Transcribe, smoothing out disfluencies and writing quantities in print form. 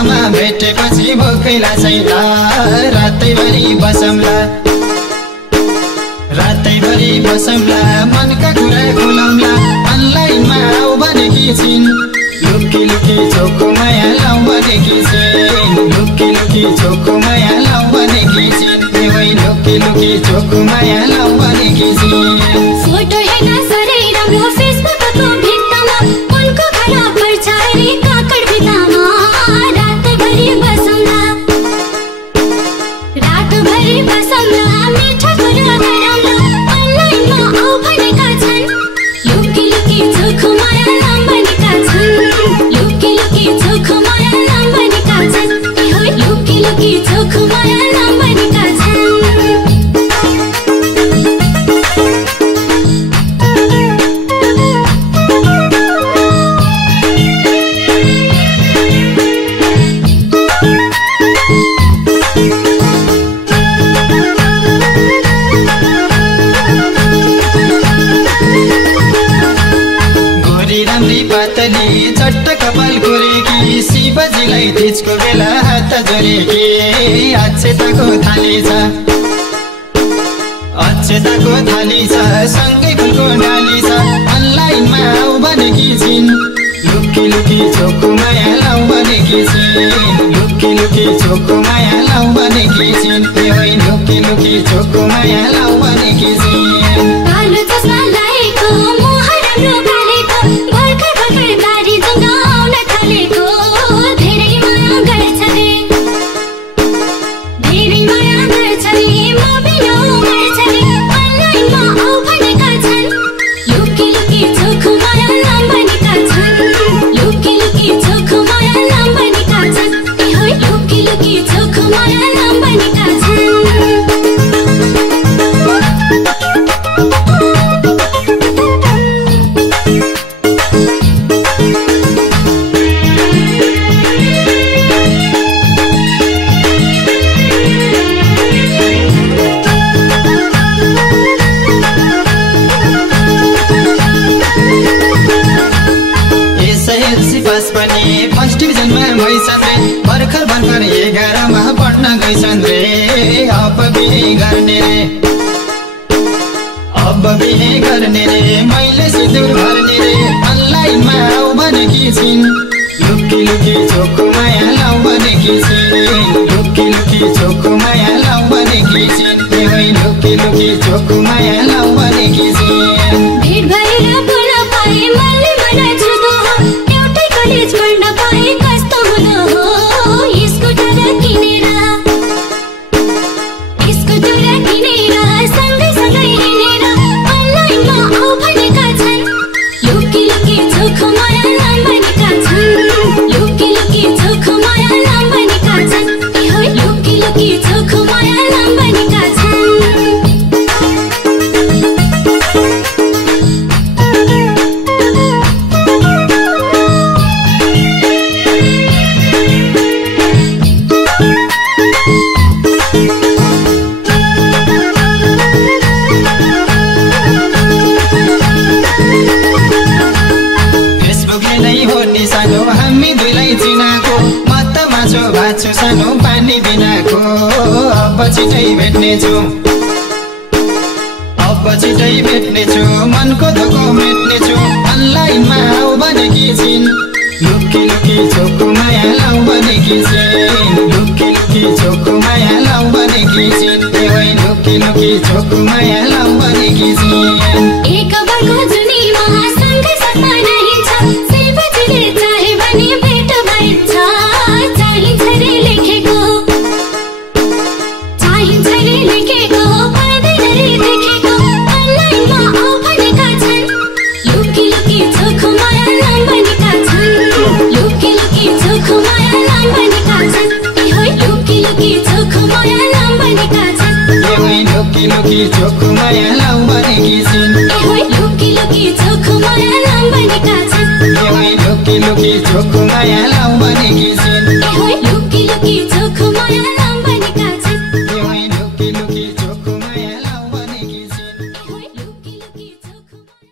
बाटोमा भेटेपछि भोकैला छैन रातैभरि बसौँला रातैभरि बसौँला मनका कुरा खुलाउँला अनलाइनमा आऊ भनेकी छिन् लुकी लुकी चोखो माया लाऊ भनेकी छिन् लुकी लुकी चोखो माया लाऊ भनेकी छिन् लुकी लुकी चोखो माया लाऊ भनेकी छिन् फोटो हेर्न सरै राम्रो फेसबुकको भित्तामा उनको घर पर्छ रे काकड भित्तामा रातभरि बसौँला मिठा कुरा गरौँला अनलाइनमा आऊ भनेका छन् लुकी लुकी चोखो माया लाऊ भनेका छन् लुकी लुकी चोखो माया लाऊ भनेका छन् लुकी लुकी चोखो माया लाऊ भनेका छन् पातली चट्ट कपाल गोरेकी शिवजीलाई तिजको बेला हात जोडेकी अक्षताको थाली छ सँगै फुलको डाली छ अनलाइनमा आऊ भनेकी छिन् लुकी लुकी चोखो माया लाऊ भनेकी छिन् लुकी लुकी चोखो माया लाऊ भनेकी छिन् लुकी लुकी चोखो माया लाऊ भनेकी छिन् कालो चस्मा लाएको मुहार रोगालेको भर्खर भर्खर बारी जगाउन थालेको धेरै माया गर्छ रे म बिना गर्छ रे अनलाइनमा आऊ भनेका छन् लुकी लुकी चोखो माया लाऊ भनेका छन् लुकी लुकी चोखो माया लाऊ भनेका छन् लुकी लुकी चोखो माया लाऊ भनेका छन् फर्स्ट डिभिजनमा भइसन् रे भर्खर भर्खर 11मा पढ्न गइसन् रे अब बिहे गर्ने रे मैले सिन्दुर भर्ने रे अनलाइनमा आऊ भनेकी छिन् लुकी लुकी चोखो माया लाऊ भनेकी छिन् लुकी लुकी चोखो माया लाऊ भनेकी छिन् लुकी लुकी चोखो माया लाऊ भनेकी छिन् भेट भएर बोल्न पाए मनले मन जुदो एउटै कलेज पढ्न पाए कस्तो हुनु हो स्कुटर किनेर सँगै सँगै हिँडेर अनलाइनमा आऊ भनेका छन् लुकी लुकी चोखो माया लाऊ भनेका छन् लुकी लुकी चोखो माया लाऊ भनेका छन् लुकी लुकी चोखो माया लाऊ भनेका छन् हामी दुईलाई चिनाको म त माछो भात छु सानो पानी बिनाको अब छिटै भेट्नेछु मनको धोको मेट्नेछु अनलाइनमा आऊ भनेकी छिन् लुकी लुकी चोखो माया लाऊ भनेकी छिन् लुकी लुकी चोखो माया लाऊ भनेकी छिन् लुकी लुकी चोखो माया लाऊ भनेकी छिन् एक वर्गको जुनीमा सँगै सपना नहीं छ शिवजीले चाहे भने भेट भइन्छ चाहिन्छ रे लेखेको पर्दैन रे देखेको अनलाइनमा आऊ भनेका छन् लुकी लुकी चोखो माया लाऊ भनेका छन् लुकी लुकी चोखो माया लाऊ भनेका छन् लुकी लुकी चोखो माया लाऊ भनेका छन् लुकी लुकी चोखो माया लाऊ भनेकी छिन् लुकी लुकी चोखो माया लाऊ भनेका छन् लुकी लुकी चोखो माया लाऊ भनेकी छिन् लुकी लुकी चोखो माया